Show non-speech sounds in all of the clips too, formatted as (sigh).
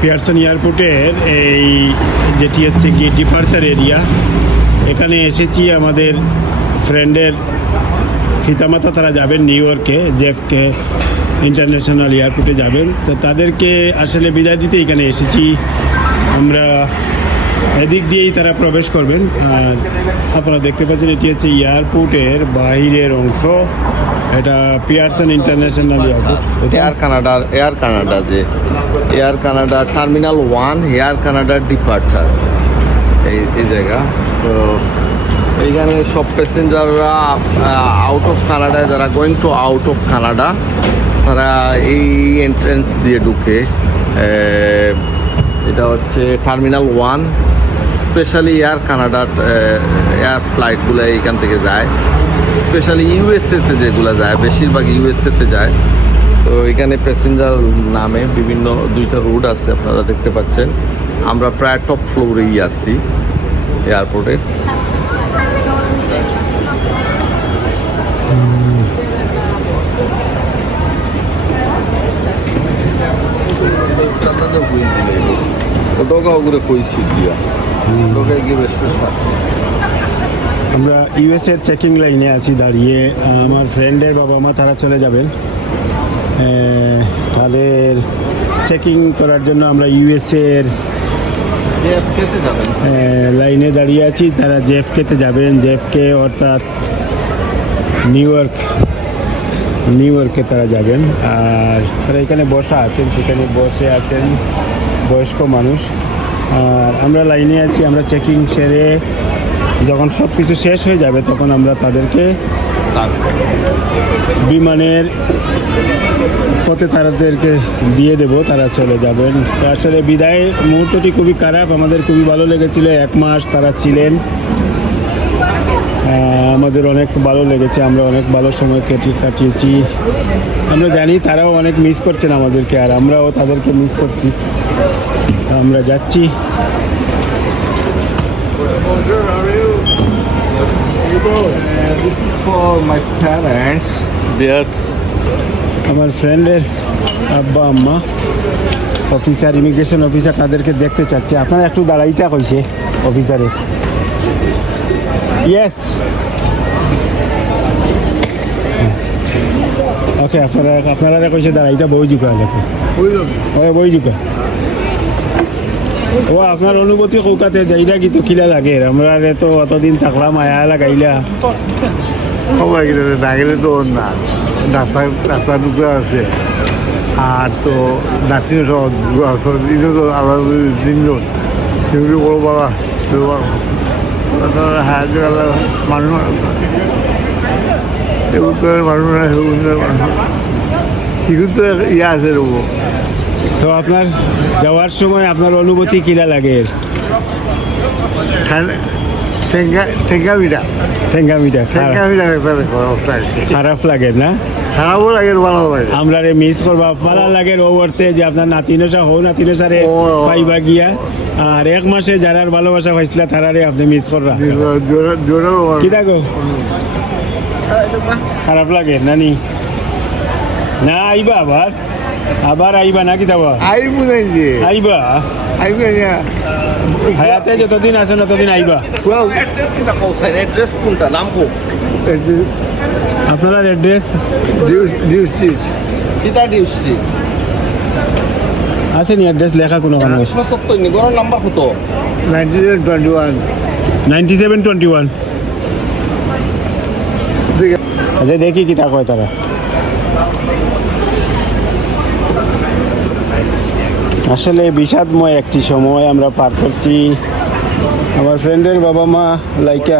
Pearson এয়ারপোর্টের এই যেটি হচ্ছে কি ডিপার্চার এরিয়া এখানে এসেছি আমাদের ফ্রেন্ডের পিতামাতা, তারা যাবেন নিউ ইয়র্কে জেফকে ইন্টারন্যাশনাল এয়ারপোর্টে যাবেন। তো তাদেরকে আসলে বিদায় দিতে এখানে এসেছি। আমরা এদিক দিয়েই তারা প্রবেশ করবেন। আর আপনারা দেখতে পাচ্ছেন, এটি হচ্ছে এয়ারপোর্টের বাহিরের অংশ। এটা পিয়ারসন ইন্টারন্যাশনাল এয়ারপোর্ট। এয়ার কানাডার এয়ার কানাডা যে, air Canada terminal one, air কানাডার ডিপার্চার। এই এই জায়গা। তো এইখানে সব প্যাসেঞ্জাররা আউট অফ কানাডায় যারা going to out of Canada তারা এই এন্ট্রেন্স দিয়ে ঢুকে এটা হচ্ছে টার্মিনাল ওয়ান, স্পেশালি এয়ার কানাডার এয়ার ফ্লাইটগুলো এইখান থেকে যায়। স্পেশালি ইউএসএতে যেগুলো যায়, বেশিরভাগ ইউএসএতে যায়। তো এখানে প্যাসেঞ্জার নামে বিভিন্ন দুইটা রুট আছে, আপনারা দেখতে পাচ্ছেন। আমরা প্রায় টপ ফ্লোরেই আছি এয়ারপোর্টের ওটাকে কইছি দিয়া। ওটাকে গিয়ে বেশ বেশ আমরা ইউএস এর চেকিং লাইনে আছি দাঁড়িয়ে আমার ফ্রেন্ডের বাবা মা তারা চলে যাবেন। তাদের চেকিং করার জন্য আমরা ইউএস এর খেতে যাবেন। এ, লাইনে দাঁড়িয়ে আছি। তারা জেফকেতে যাবেন। জেফকে অর্থাৎ নিউ ইয়র্ক নিউ ইয়র্কে তারা যাবেন। আর তারা এখানে বসা আছেন সেখানে বসে আছেন বয়স্ক মানুষ। আর আমরা লাইনে আছি, আমরা চেকিং সেরে যখন সব কিছু শেষ হয়ে যাবে তখন আমরা তাদেরকে বিমানের পথে তাদেরকে দিয়ে দেব, তারা চলে যাবেন। আসলে বিদায় মুহূর্তটি খুবই খারাপ, আমাদের খুবই ভালো লেগেছিল, এক মাস তারা ছিলেন। আমাদের অনেক ভালো লেগেছে, আমরা অনেক ভালো সময় কেটে কাটিয়েছি। আমরা জানি তারাও অনেক মিস করছেন আমাদেরকে, আর আমরাও তাদেরকে মিস করছি। আমরা যাচ্ছি। Are আমার ফ্রেন্ডের আব্বা আম্মা অফিসার ইমিগ্রেশন অফিসার তাদেরকে দেখতে চাচ্ছে। আপনারা একটু দাঁড়াইটা কইছে অফিসারে ইয়েস ওকে আপনারা আপনারা কইছে দাঁড়াইটা বই জুকা দেখো। ওই বই জুকা ও, আপনার অনুভূতি কৌকাতে যাইরা কিন্তু কিলা লাগে? আমরা তো অতদিন থাকলাম, আয়া লাগাইলা সবাই গেলে না গেলে তো না। ডাক্তার ডাক্তার দুটো আছে। আর তো এটা তো আলাদা তিনজন সেগুলো বড় বাবা গেলে, মানুষ ইয়ে আছে রবো? তো আপনার যাওয়ার সময় আপনার অনুভূতি কিলা লাগে? খারাপ। লাগে না? খারাপও লাগে ভালো লাগে। আমরা রে মিস করবা। ভালো লাগে ও অর্থে যে আপনার নাতিনেশা হো নাতিনেশারে ও, ও। পাইবা গিয়া। আর এক মাসে যারার ভালোবাসা পাইছিলা তারারে আপনি মিস জোরে কি দেখো? খারাপ লাগে নানি? না আইবা আবার। আবার আইবা না কি দাবা আই বুঝাই যে। আইবা? আই বুঝাই হায়াতে যতদিন আছে ততদিন আইবা। অ্যাড্রেস কিটা কৌসাইন অ্যাড্রেস কোনটা? নাম কো আপনার অ্যাড্রেস কিটা ডিউস্ট্রি আছে নি অ্যাড্রেস লেখা কোনো একশো সত্তর নিগরের নাম্বার কত nineteen twenty one. Ninety seven twenty one. আচ্ছা দেখি কি তা কয় তারা। আসলে বিষাদময় একটি সময় আমরা পার করছি। আমার ফ্রেন্ডের বাবা মা লাইকা,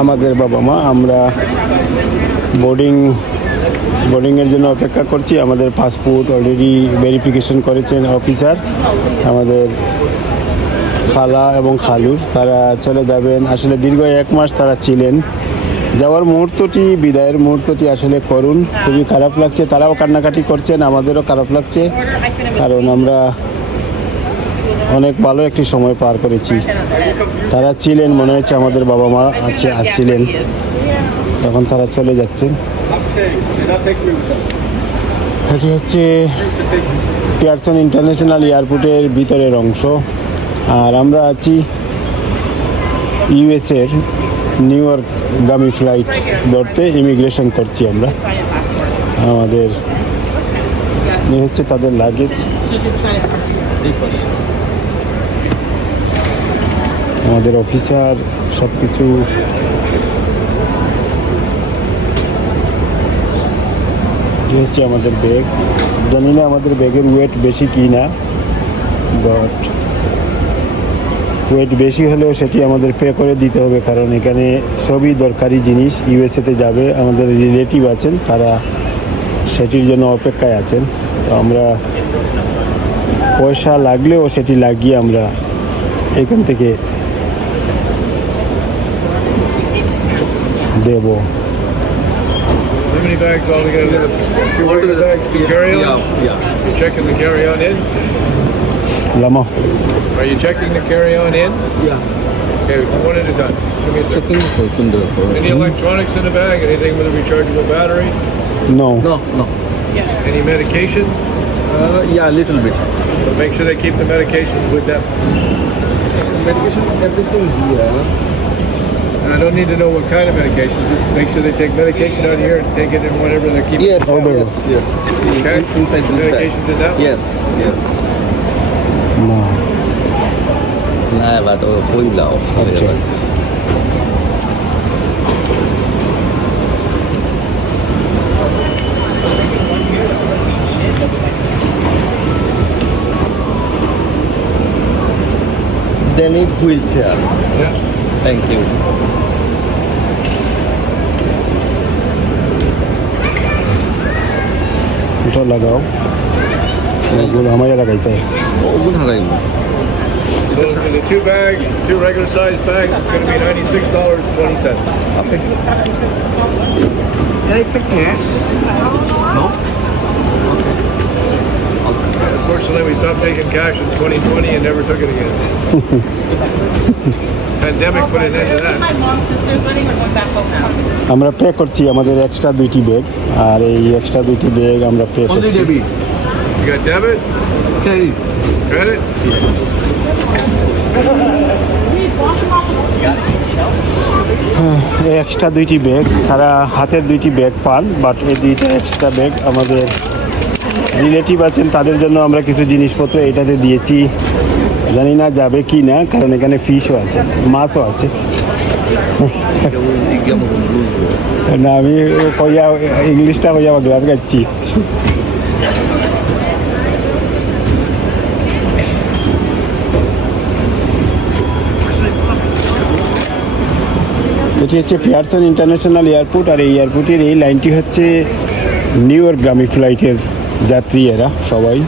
আমাদের বাবা মা, আমরা বোর্ডিং বোর্ডিংয়ের জন্য অপেক্ষা করছি। আমাদের পাসপোর্ট অলরেডি ভেরিফিকেশন করেছেন অফিসার আমাদের খালা এবং খালুর, তারা চলে যাবেন। আসলে দীর্ঘ এক মাস তারা ছিলেন। যাওয়ার মুহূর্তটি, বিদায়ের মুহূর্তটি আসলে করুন। খুবই খারাপ লাগছে, তারাও কান্নাকাটি করছেন, আমাদেরও খারাপ লাগছে। কারণ আমরা অনেক ভালো একটি সময় পার করেছি। তারা ছিলেন, মনে হচ্ছে আমাদের বাবা মা আছে ছিলেন তখন তারা চলে যাচ্ছেন। এটি হচ্ছে পিয়ারসন ইন্টারন্যাশনাল এয়ারপোর্টের ভিতরের অংশ। আর আমরা আছি ইউএসের নিউ ইয়র্ক গামী ফ্লাইট ধরতে ইমিগ্রেশন করছি আমরা। আমাদের হচ্ছে তাদের লাগেজ আমাদের অফিসার সব কিছু হচ্ছে আমাদের ব্যাগ জানি না আমাদের ব্যাগের ওয়েট বেশি কি না বাট ওয়েট বেশি হলেও সেটি আমাদের পে করে দিতে হবে কারণ এখানে সবই দরকারি জিনিস। ইউএসএতে যাবে আমাদের রিলেটিভ আছেন তারা সেটির জন্য অপেক্ষায় আছেন। তো আমরা পয়সা লাগলেও সেটি লাগিয়ে আমরা এখান থেকে দেব। How Are you checking the carry-on in? Yeah. Okay, one at a time. Second. Checking for. Any electronics in the bag? Anything with a rechargeable battery? No. No, no. Yeah. Any medications? Uh, yeah, a little bit. So make sure they keep the medications with them. Medications, everything here. I don't need to know what kind of medication. Just make sure they take medication out here and take it in whatever they're keeping. Yes, yes, yes. Okay. Inside the medications? Yes, yes. But ও কইলাও sorry আচ্ছা। They need wheelchair. Yeah. Thank you. ওটা লাগাও ওগুলো আমায় লাগাইতে হয় ওগুন হারাইলো So for the two bags, two regular sized bags, it's gonna be ninety-six dollars twenty cents. Unfortunately, we stopped taking cash in twenty twenty and never took it again. (laughs) Pandemic put an end to that. My mom's sister's wedding, we're going back home now. আমরা pay করছি আমাদের extra দুইটি bag আর এই extra দুইটি bag আমরা pay করছি You got debit? Credit? Extra দুইটি bag তারা হাতের দুইটি ব্যাগ পান বাট এই দুইটা এক্সট্রা ব্যাগ আমাদের রিলেটিভ আছেন, তাদের জন্য আমরা কিছু জিনিসপত্র এটাতে দিয়েছি। জানি না যাবে কি না, কারণ এখানে ফিশও আছে, মাছও আছে। না, আমি কইয়া, ইংলিশটা কইয়া গ্রাম যাচ্ছি এটি হচ্ছে পিয়ারসন ইন্টারন্যাশনাল এয়ারপোর্ট আর এই এয়ারপোর্টের এই লাইনটি হচ্ছে নিউ ইয়র্কগামী ফ্লাইটের যাত্রী এরা, সবাই.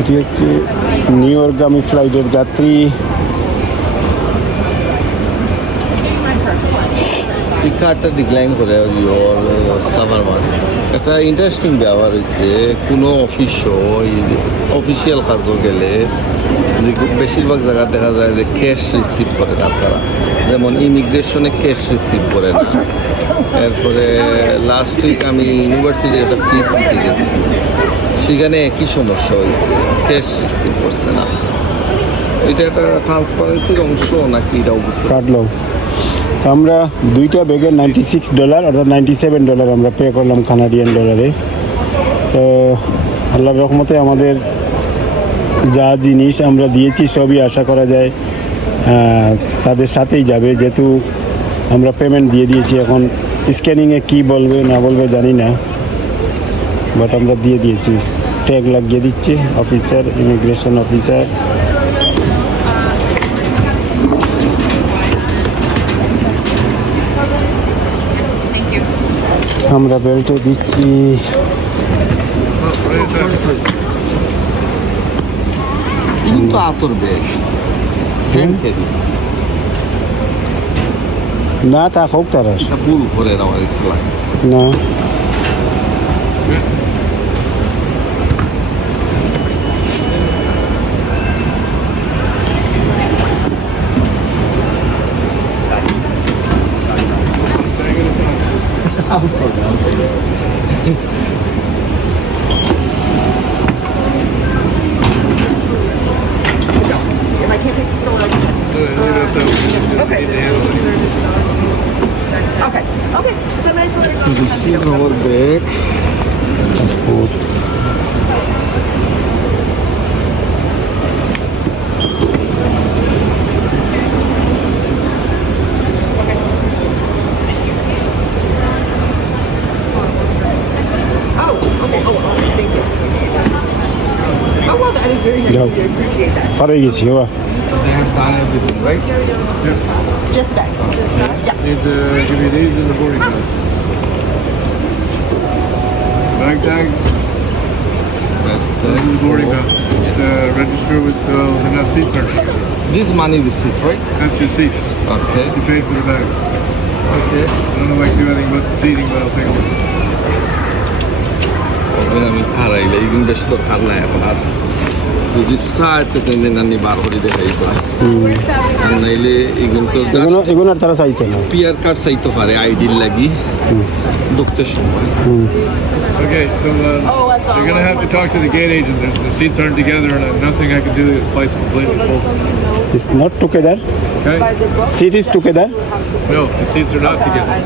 এটি হচ্ছে নিউ ইয়র্কগামী ফ্লাইটের যাত্রী কার্ডটা ডিক্লাইন করে সাফার মার্কেট একটা ইন্টারেস্টিং ব্যবহার হয়েছে কোনো অফিসও অফিসিয়াল কাজও গেলে বেশিরভাগ জায়গা দেখা যায় যে ক্যাশ রিসিভ করে না যেমন ইমিগ্রেশনে ক্যাশ রিসিভ করে না। এরপরে লাস্ট উইক আমি ইউনিভার্সিটি একটা ফিস দিতে গেছি। সেখানে একই সমস্যা হয়েছে ক্যাশ রিসিভ করছে না। এটা একটা ট্রান্সপারেন্সির অংশ নাকি এটা বুঝতে কাটলো আমরা দুইটা ব্যাগের নাইনটি সিক্স ডলার অর্থাৎ নাইনটি সেভেন ডলার আমরা পে করলাম কানাডিয়ান ডলারে তো, আল্লাহর রহমতে আমাদের যা জিনিস আমরা দিয়েছি সবই আশা করা যায় তাদের সাথেই যাবে। যেহেতু আমরা পেমেন্ট দিয়ে দিয়েছি, এখন স্ক্যানিংয়ে কি বলবে, না বলবে জানি না। বাট আমরা দিয়ে দিয়েছি। ট্যাগ লাগিয়ে দিচ্ছি অফিসার ইমিগ্রেশন অফিসার আমরা বেল্টে দিচ্ছি. কিন্তু আতর না তা হোক তারা। না ভুল করে outside outside Okay, okay, so nice little... This is our. No. What is your? They have. Just that. Yeah. Bag tag. That's the boarding house. Uh, yes. Uh, register with uh, the uh, seat certificate. This money is seat, right? That's your seat. Okay. You pay for the bag. Okay. I don't know like do anything about the seating, but I'll take it. Bugün ben parayla নাই এখন আর যদি নানি বার করে দেখাই তো আর নাইলে ইগুন তো এগুলো এগুলো তারা চাইতে না পিআর কার্ড চাইতে পারে আইডির লাগি ঢুকতে সময় Okay, so uh, you're gonna have to talk to the gate agent. The seats aren't together, and uh, nothing I can do. This flight's completely full. It's not together. Guys? Cities together. No, the seats are not together.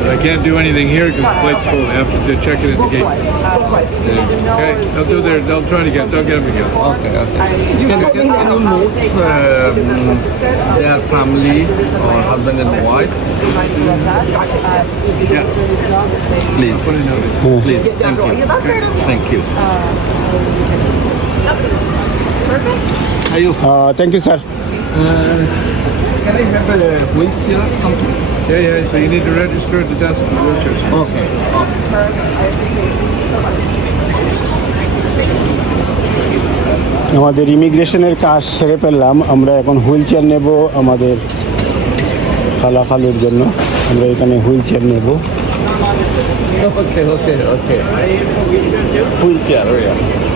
But I can't do anything here because the plate's full. I have to check it at the gate. Okay, they'll do their. They'll try to get. They'll get them again. Okay, okay. Can, can, can you move um, their family or husband and wife? Yeah. Please. Oh. Please. Thank you. Thank you. Perfect. Thank you sir Can I have a wheelchair or something? Yeah, yeah. So you need to register at the desk for wheelchairs. Okay. আমাদের ইমিগ্রেশনের কাজ সেরে ফেললাম আমরা এখন wheel chair নেব আমাদের খালা খালুর জন্য আমরা এখানে হুইল চেয়ার নেব Okay, okay, okay. Wheelchair, oh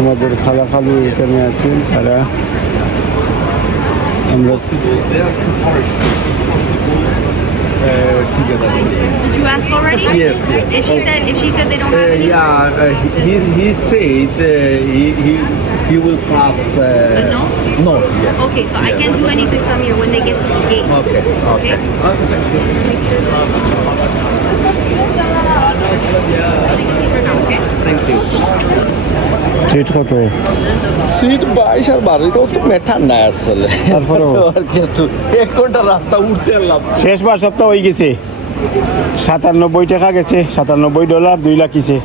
আমাদের খালা খালু এখানে আছেন তারা আমরা They are separate. Uh, together. Did you ask already? Yes, yes. If she said if she said they don't Uh, have any, yeah, uh, he, he said uh, he, he, he will pass. Uh, The note? No, yes. okay, so I yes. can't do anything from here when they get to the gate. Okay, okay. okay. So you can see for now, okay? Seat কত? Seat বাইশ আর তো নাই আসলে। তারপরেও? (laughs) আর কি একটু এক ঘণ্টা রাস্তা উঠতে এলাম। শেষবার সপ্তাহ হয়ে গেছে। সাতানব্বই টাকা গেছে সাতানব্বই ডলার দুই লাখ কিছে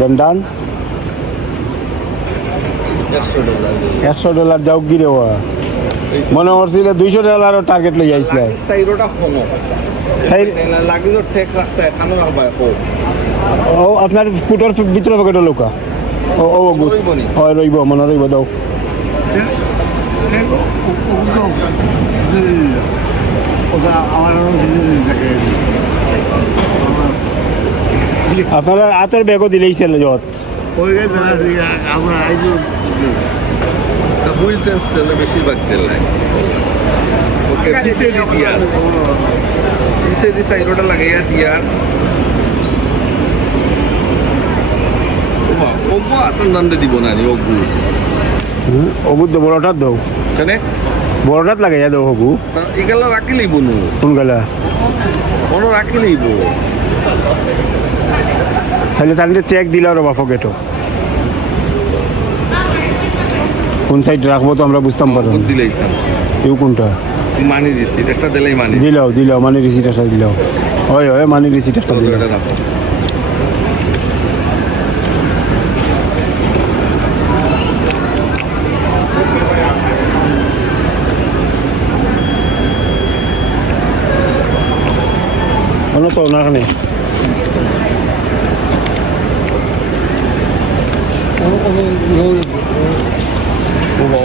দেন ডান একশো ডলার। যাও গিরে হওয়া মনে করছিল দুইশো ডলারও টার্গেট লই আইসলে সাইরোটা হলো। সাইর লাগে তো টেক রাখতে এখানে রাখবা এখন ও আপনার ফুটর ভিতরে পকেটে লোকা? ও ও গুড রইব নি? হয় রইব মনে রইব দাও। আপনারা হাতের ব্যাগও দিলেই ছিল যত বেশিরভাগ তেল লাগে ওকে পিছে দি দিয়ার পিছে দি সাইরোটা লাগাইয়া দিয়ার ওগো আতন দান্দে দিব না অবুদ বড়টাত দাও। কেনে? বড়টাত লাগাইয়া দাও হগু এগুলা রাখি লইব নু। কোন গেলা? কোনো রাখি লইব। তাহলে তাহলে চেক দিলে আর বা পকেটও কোন সাইড রাখব তো আমরা বুঝতাম পারব দিলেই ইউ কোনটা? মানি রিসিট একটা দিলেই মানি দিলাও দিলাও মানে রিসিট একটা দিলাও। হয় হয় মানে রিসিট একটা দিলাও পাও না এখানে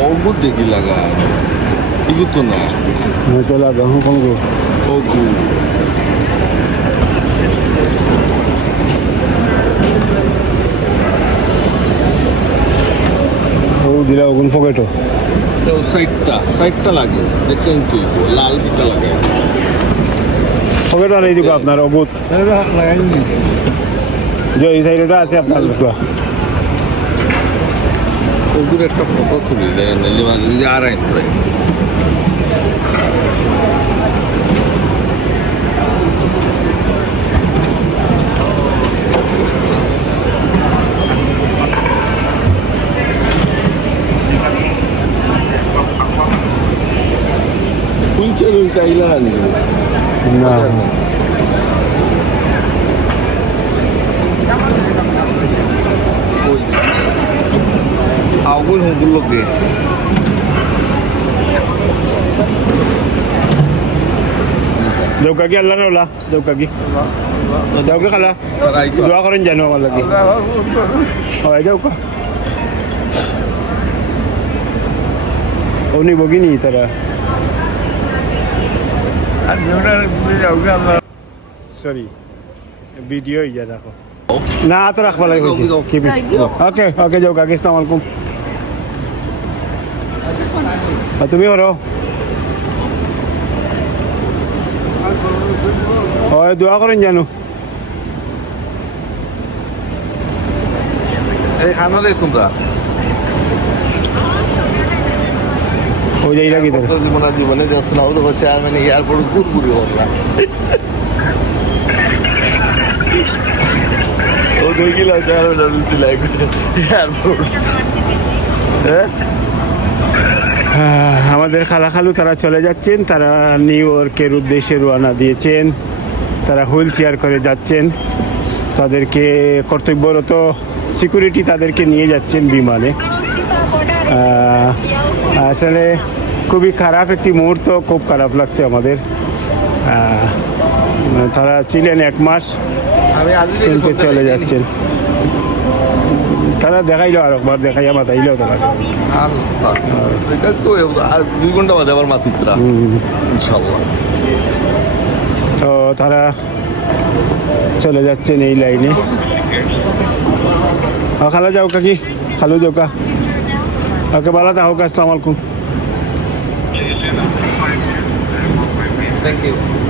অগুর দেখি লাগা ইগু তো না হ্যাঁ তো লাগা হ্যাঁ কোন গো অগু দিলা ওগুন পকেটো সাইডটা সাইডটা লাগে দেখেন তুই লাল ফিতা লাগে পকেট আর এই দিকে আপনার অগুত লাগাই নি যে এই সাইডটা আছে আপনার ওগুলো একটা ফটো তুলি দেন লিমাজি আর আইন পড়ে হুইলচেয়ার ওই কাইলা আনি না আগুন হুগুলো গে দেউকা কি আল্লাহ না দেউকা কি দেউকা খালা তারাই তো দোয়া করেন জানো আমার লাগে হয় দেউকা উনি বগিনি তারা আর যাওগা আল্লাহ সরি ভিডিও ইয়া রাখো না তো রাখবা লাগে কিপ ইট ওকে ওকে যাও কাকি আসসালামু আলাইকুম। তুমি করো হয় দোয়া করেন জানো। এই খানারে তোমরা ও যাইরা কি তারা জীবনের জীবনে যাচ্ছে না ও তো চেয়ারম্যান এয়ারপোর্ট ঘুরঘুরি হল্লা ও দুই কিলো চেয়ারম্যান রুসি লাগবে এয়ারপোর্ট হ্যাঁ? আহ, আমাদের খালা খালু তারা চলে যাচ্ছেন তারা নিউ ইয়র্কের উদ্দেশ্যে রওনা দিয়েছেন। তারা হুইল চেয়ার করে যাচ্ছেন। তাদেরকে কর্তব্যরত সিকিউরিটি তাদেরকে নিয়ে যাচ্ছেন বিমানে। আহ, আসলে খুবই খারাপ একটি মুহূর্ত খুব খারাপ লাগছে আমাদের। তারা ছিলেন এক মাস কিন্তু চলে যাচ্ছেন। তারা দেখাইলো আর একবার দেখাইয়া মাতাইলেও তারা। তো দুই ঘণ্টা বাদে আবার মাতিত্রা ইনশাল্লাহ তো তারা চলে যাচ্ছেন এই লাইনে। খালা যাও কাকি খালু যাও কা। ওকে ভালো থাকুক আসসালামু আলাইকুম থ্যাংক ইউ